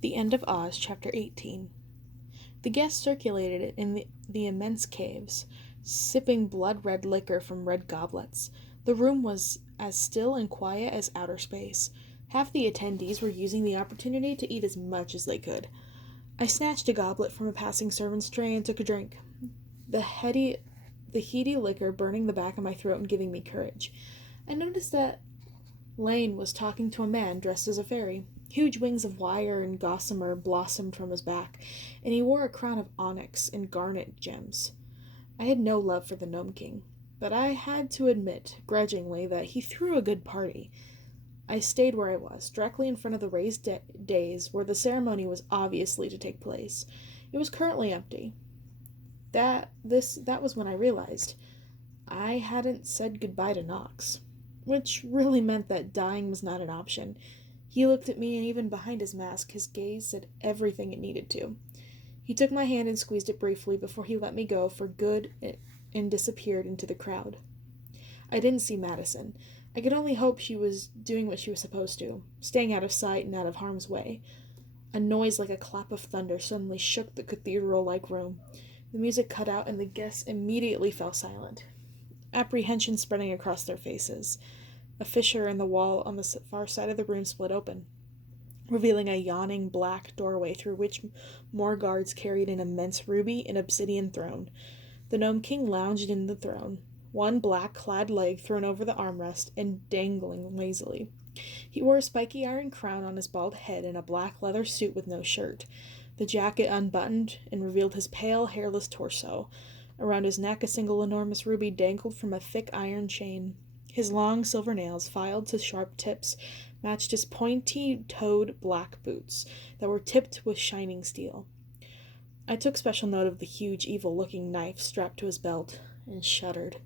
The End of Oz, Chapter 18. The guests circulated it in the immense caves, sipping blood-red liquor from red goblets. The room was as still and quiet as outer space. Half the attendees were using the opportunity to eat as much as they could. I snatched a goblet from a passing servant's tray and took a drink, the heady liquor burning the back of my throat and giving me courage. I noticed that Lane was talking to a man dressed as a fairy. Huge wings of wire and gossamer blossomed from his back, and he wore a crown of onyx and garnet gems. I had no love for the Gnome King, but I had to admit, grudgingly, that he threw a good party. I stayed where I was, directly in front of the raised dais where the ceremony was obviously to take place. It was currently empty. That was when I realized I hadn't said goodbye to Knox, which really meant that dying was not an option. He looked at me, and even behind his mask, his gaze said everything it needed to. He took my hand and squeezed it briefly before he let me go for good and disappeared into the crowd. I didn't see Madison. I could only hope she was doing what she was supposed to, staying out of sight and out of harm's way. A noise like a clap of thunder suddenly shook the cathedral-like room. The music cut out, and the guests immediately fell silent, apprehension spreading across their faces. A fissure in the wall on the far side of the room split open, revealing a yawning black doorway through which more guards carried an immense ruby and obsidian throne. The Gnome King lounged in the throne, one black-clad leg thrown over the armrest and dangling lazily. He wore a spiky iron crown on his bald head and a black leather suit with no shirt. The jacket unbuttoned and revealed his pale, hairless torso. Around his neck, a single enormous ruby dangled from a thick iron chain. His long silver nails, filed to sharp tips, matched his pointy-toed black boots that were tipped with shining steel. I took special note of the huge, evil-looking knife strapped to his belt, and shuddered.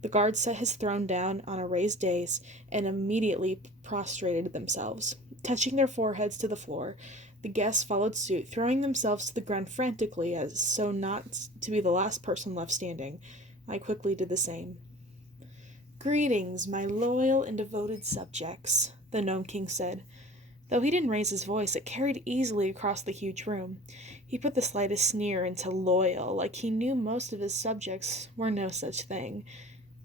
The guards set his throne down on a raised dais and immediately prostrated themselves, touching their foreheads to the floor. The guests followed suit, throwing themselves to the ground frantically as so not to be the last person left standing. I quickly did the same. "Greetings, my loyal and devoted subjects," the Gnome King said. Though he didn't raise his voice, it carried easily across the huge room. He put the slightest sneer into loyal, like he knew most of his subjects were no such thing.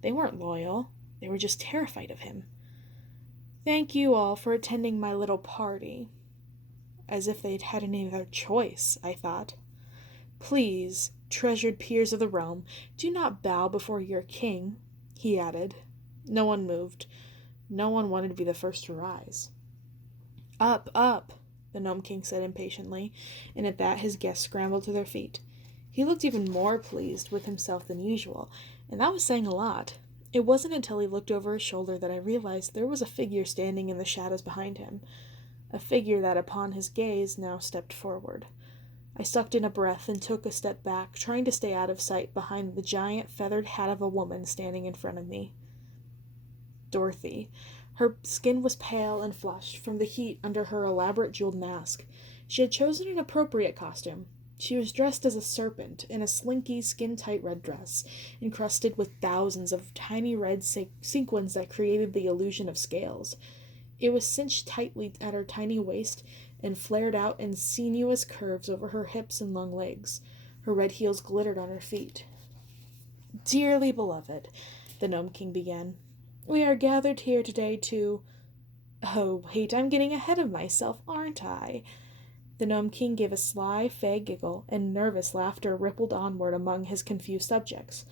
They weren't loyal. They were just terrified of him. "Thank you all for attending my little party." As if they'd had any other choice, I thought. "Please, treasured peers of the realm, do not bow before your king," he added. No one moved. No one wanted to be the first to rise. "Up, up," the Gnome King said impatiently, and at that his guests scrambled to their feet. He looked even more pleased with himself than usual, and that was saying a lot. It wasn't until he looked over his shoulder that I realized there was a figure standing in the shadows behind him, a figure that, upon his gaze, now stepped forward. I sucked in a breath and took a step back, trying to stay out of sight behind the giant feathered hat of a woman standing in front of me. Dorothy. Her skin was pale and flushed from the heat under her elaborate jeweled mask. She had chosen an appropriate costume. She was dressed as a serpent in a slinky, skin-tight red dress, encrusted with thousands of tiny red sequins that created the illusion of scales. It was cinched tightly at her tiny waist and flared out in sinuous curves over her hips and long legs. Her red heels glittered on her feet. "Dearly beloved," the Gnome King began, "we are gathered here today to— Oh, wait, I'm getting ahead of myself, aren't I?" The Gnome King gave a sly, fey giggle, and nervous laughter rippled onward among his confused subjects,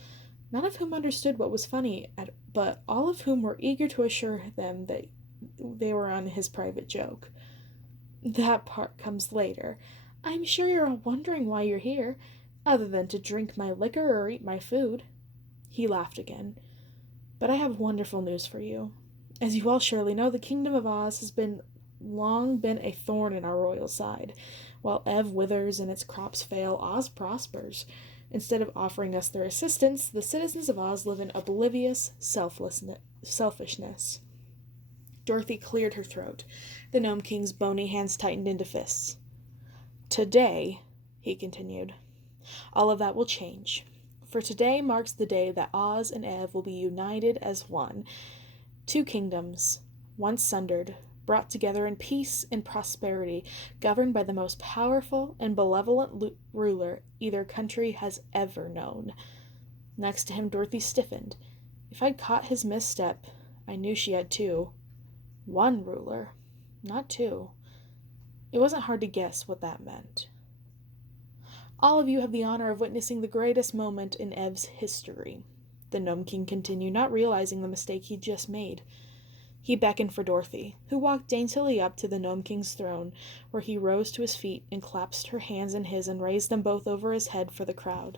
none of whom understood what was funny, but all of whom were eager to assure them that they were on his private joke. "That part comes later. I'm sure you're all wondering why you're here, other than to drink my liquor or eat my food." He laughed again. "But I have wonderful news for you. As you all surely know, the Kingdom of Oz has long been a thorn in our royal side. While Ev withers and its crops fail, Oz prospers. Instead of offering us their assistance, the citizens of Oz live in oblivious selfishness." Dorothy cleared her throat. The Gnome King's bony hands tightened into fists. "Today," he continued, "all of that will change. For today marks the day that Oz and Ev will be united as one. Two kingdoms, once sundered, brought together in peace and prosperity, governed by the most powerful and benevolent ruler either country has ever known. Next to him, Dorothy stiffened. If I'd caught his misstep, I knew she had two. One ruler, not two. It wasn't hard to guess what that meant. All of you have the honor of witnessing the greatest moment in Ev's history, the Gnome King continued, not realizing the mistake he'd just made. He beckoned for Dorothy, who walked daintily up to the Gnome King's throne, where he rose to his feet and clasped her hands in his and raised them both over his head for the crowd.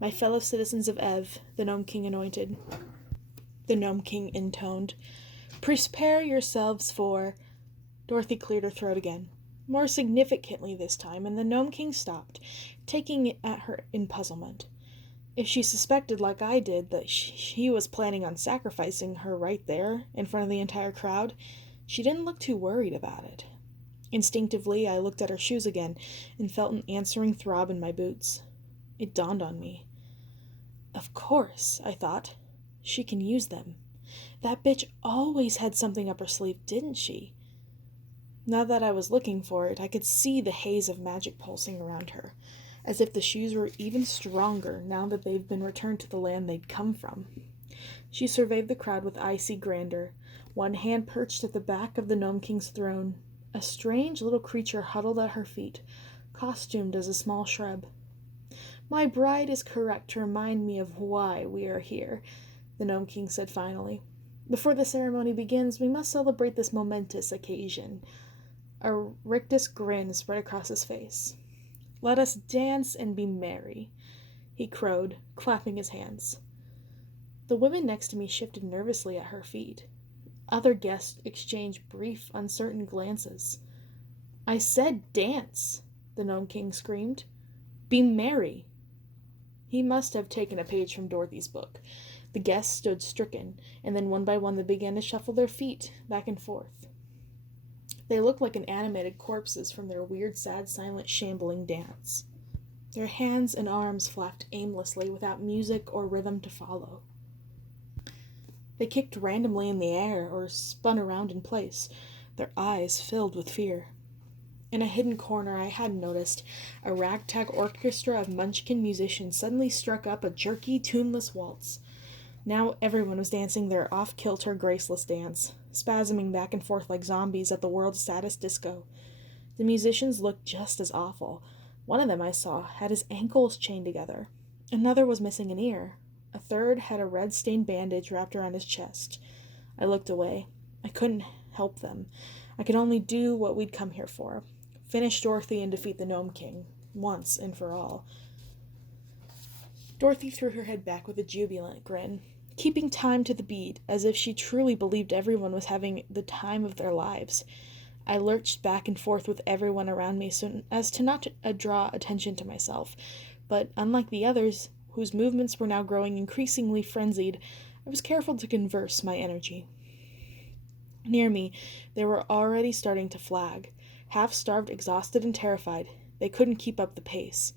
My fellow citizens of Ev, the Gnome King anointed. The Gnome King intoned. Prepare yourselves for... Dorothy cleared her throat again, more significantly this time, and the Gnome King stopped, taking it at her in puzzlement. If she suspected, like I did, that he was planning on sacrificing her right there, in front of the entire crowd, she didn't look too worried about it. Instinctively, I looked at her shoes again, and felt an answering throb in my boots. It dawned on me. Of course, I thought. She can use them. That bitch always had something up her sleeve, didn't she? Now that I was looking for it, I could see the haze of magic pulsing around her, as if the shoes were even stronger now that they've been returned to the land they'd come from. She surveyed the crowd with icy grandeur, one hand perched at the back of the Gnome King's throne, a strange little creature huddled at her feet, costumed as a small shrub. My bride is correct to remind me of why we are here, the Gnome King said finally. Before the ceremony begins, we must celebrate this momentous occasion. A rictus grin spread across his face. Let us dance and be merry, he crowed, clapping his hands. The women next to me shifted nervously at her feet. Other guests exchanged brief, uncertain glances. I said dance, the Gnome King screamed. Be merry. He must have taken a page from Dorothy's book. The guests stood stricken, and then one by one they began to shuffle their feet back and forth. They looked like animated corpses from their weird, sad, silent, shambling dance. Their hands and arms flapped aimlessly without music or rhythm to follow. They kicked randomly in the air or spun around in place, their eyes filled with fear. In a hidden corner I hadn't noticed, a ragtag orchestra of Munchkin musicians suddenly struck up a jerky, tuneless waltz. Now everyone was dancing their off-kilter, graceless dance, spasming back and forth like zombies at the world's saddest disco. The musicians looked just as awful. One of them I saw had his ankles chained together. Another was missing an ear. A third had a red-stained bandage wrapped around his chest. I looked away. I couldn't help them. I could only do what we'd come here for. Finish Dorothy and defeat the Gnome King, once and for all. Dorothy threw her head back with a jubilant grin, keeping time to the beat, as if she truly believed everyone was having the time of their lives. I lurched back and forth with everyone around me so as to not draw attention to myself, but unlike the others, whose movements were now growing increasingly frenzied, I was careful to conserve my energy. Near me, they were already starting to flag. Half-starved, exhausted, and terrified, they couldn't keep up the pace.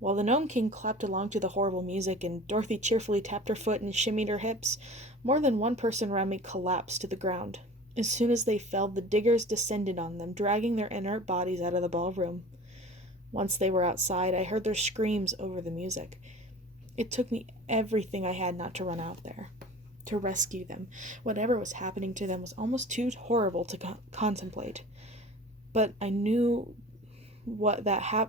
While the Gnome King clapped along to the horrible music and Dorothy cheerfully tapped her foot and shimmied her hips, more than one person around me collapsed to the ground. As soon as they fell, the diggers descended on them, dragging their inert bodies out of the ballroom. Once they were outside, I heard their screams over the music. It took me everything I had not to run out there, to rescue them. Whatever was happening to them was almost too horrible to contemplate. But I knew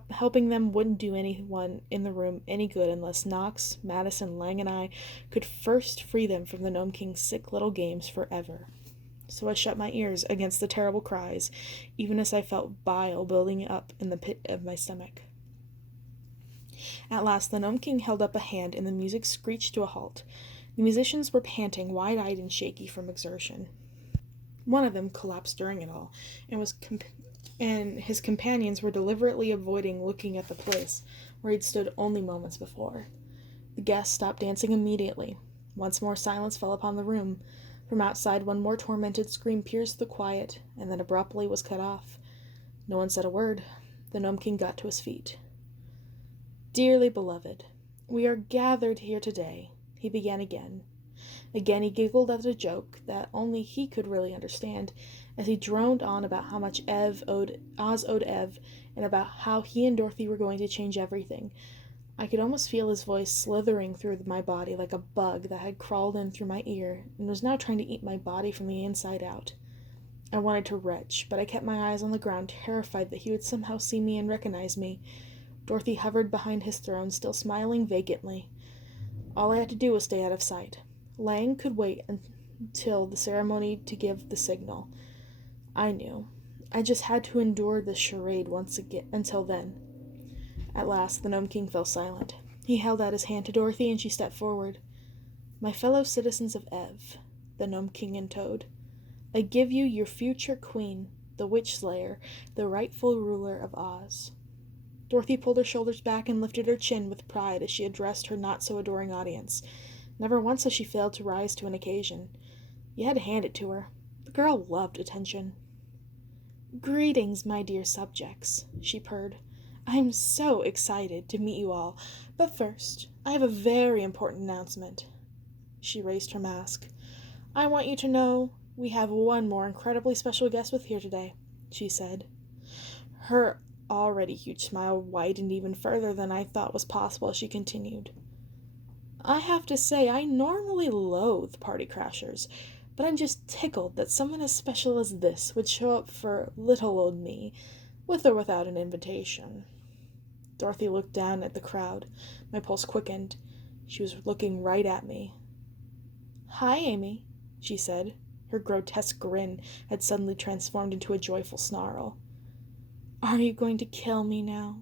helping them wouldn't do anyone in the room any good unless Knox, Madison, Lang, and I could first free them from the Gnome King's sick little games forever. So I shut my ears against the terrible cries, even as I felt bile building up in the pit of my stomach. At last the Gnome King held up a hand and the music screeched to a halt. The musicians were panting, wide-eyed and shaky from exertion. One of them collapsed during it all, and his companions were deliberately avoiding looking at the place where he'd stood only moments before. The guests stopped dancing immediately. Once more silence fell upon the room. From outside, one more tormented scream pierced the quiet, and then abruptly was cut off. No one said a word. The Gnome King got to his feet. Dearly beloved, we are gathered here today, he began again. Again he giggled at a joke that only he could really understand, as he droned on about how much Oz owed Ev, and about how he and Dorothy were going to change everything. I could almost feel his voice slithering through my body like a bug that had crawled in through my ear and was now trying to eat my body from the inside out. I wanted to retch, but I kept my eyes on the ground, terrified that he would somehow see me and recognize me. Dorothy hovered behind his throne, still smiling vacantly. All I had to do was stay out of sight. Lang could wait until the ceremony to give the signal. I knew. I just had to endure this charade once again until then. At last, the Gnome King fell silent. He held out his hand to Dorothy, and she stepped forward. "My fellow citizens of Ev," the Gnome King intoned, "I give you your future queen, the Witch Slayer, the rightful ruler of Oz." Dorothy pulled her shoulders back and lifted her chin with pride as she addressed her not-so-adoring audience. Never once had she failed to rise to an occasion. You had to hand it to her. The girl loved attention. "Greetings, my dear subjects," she purred. "I am so excited to meet you all, but first, I have a very important announcement." She raised her mask. "I want you to know we have one more incredibly special guest with here today," she said. Her already huge smile widened even further than I thought was possible as she continued. "I have to say I normally loathe party crashers, but I'm just tickled that someone as special as this would show up for little old me, with or without an invitation." Dorothy looked down at the crowd. My pulse quickened. She was looking right at me. "Hi, Amy," she said. Her grotesque grin had suddenly transformed into a joyful snarl. "Are you going to kill me now?"